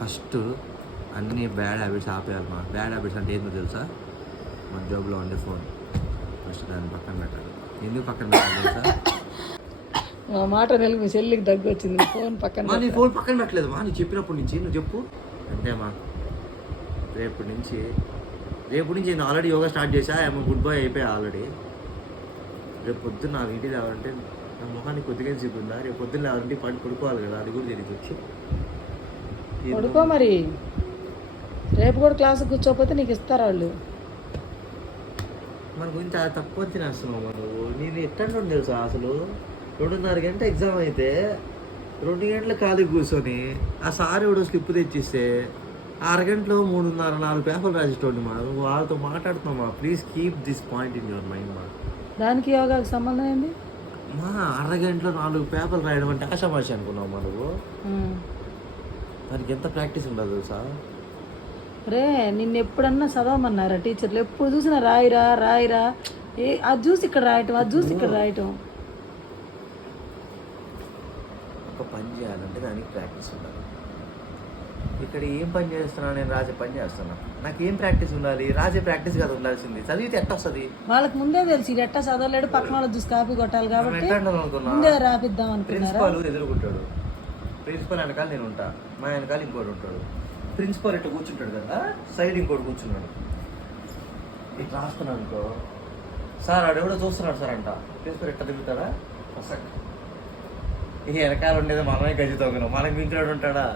First అన్ని bad habits ఆపేయాలి మా. బ్యాడ్ హ్యాబిట్స్ అంటే ఏంటో తెలుసా? మన జాబ్లో ఉండే ఫోన్. ఫస్ట్ దాన్ని పక్కన పెట్టాలి. ఎందుకు పక్కన పెట్టాలి తెలుసా? మా మాట నెల మీ చెల్లికి దగ్గు వచ్చింది. ఫోన్ పక్కన మా నీ ఫోన్ పక్కన పెట్టలేదు. మా నీ చెప్పినప్పటి నుంచి నువ్వు చెప్పు. అంతేమా రేపటి నుంచి రేపు నుంచి నేను ఆల్రెడీ యోగా స్టార్ట్ చేశా. ఏమో గుడ్ బాయ్ అయిపోయా ఆల్రెడీ రేపు పొద్దున్న నాకు ఇంటికి రావాలంటే నా మొహానికి కొద్దిగా సేపు ఉందా? రేపు పొద్దున్న రావాలంటే పడి పడుకోవాలి కదా. అది కూడా తెలియదు. వచ్చి పడుకో మరి. రేపు కూడా క్లాస్ కూర్చోకపోతే నీకు ఇస్తారు వాళ్ళు. మన గురించి చాలా తక్కువ తినేస్తున్నావు నువ్వు. నేను ఎట్టంటే తెలుసా అసలు? రెండున్నర గంట ఎగ్జామ్ అయితే రెండు గంటల ఖాళీ కూర్చొని ఆ సార్ ఎవడో స్లిప్ తెచ్చిస్తే అరగంటలో మూడున్నర నాలుగు పేపర్లు రాసేటోండి మా. నువ్వు వాళ్ళతో మాట్లాడుతున్నామా please keep this point in your mind మా. దానికి యోగాకి సంబంధం ఏంది? మా అరగంటలో నాలుగు పేపర్లు రాయడం అంటే ఆశామాషి అనుకున్నావు మా నువ్వు. దానికి ఎంత ప్రాక్టీస్ ఉండదు తెలుసా? రే నిన్ను ఎప్పుడన్నా చదవమన్నారా టీచర్లు? ఎప్పుడు చూసినా రాయిరా రాయిరా. ఏ అది చూసి ఇక్కడ రాయటం అది చూసి ఇక్కడ రాయటం. ఒక పని చేయాలంటే దానికి ప్రాక్టీస్ ఉండాలి. ఇక్కడ ఏం పని చేస్తున్నా నేను రాజే పని చేస్తున్నా. నాకు ఏం ప్రాక్టీస్ ఉండాలి? రాజే ప్రాక్టీస్ కాదు ఉండాల్సింది. చదివితే ఎట్ట వస్తుంది? వాళ్ళకి ముందే తెలిసి ఎట్టా చదవలేడు పక్కన వాళ్ళు చూసి కాపీ కొట్టాలి కాబట్టి ముందే రాపిద్దాం అనుకున్నారా? ప్రిన్సిపాల్ ఎదురుకుంటాడు. ప్రిన్సిపల్ వెనకాల నేను ఉంటా మా వెనకాల ఇంకోటి ఉంటాడు. ప్రిన్సిపల్ ఇట్లా కూర్చుంటాడు కదా సైడ్ ఇంకోటి కూర్చున్నాడు. ఇట్లా రాస్తున్నాను అనుకో సార్ ఆడెవడో చూస్తున్నాడు సార్ అంట. ప్రిన్సిపల్ ఎట్లా తిరుగుతాడా? ఈ వెనకాల ఉండేది మనమే గజితో మనకి మించాడు ఉంటాడా?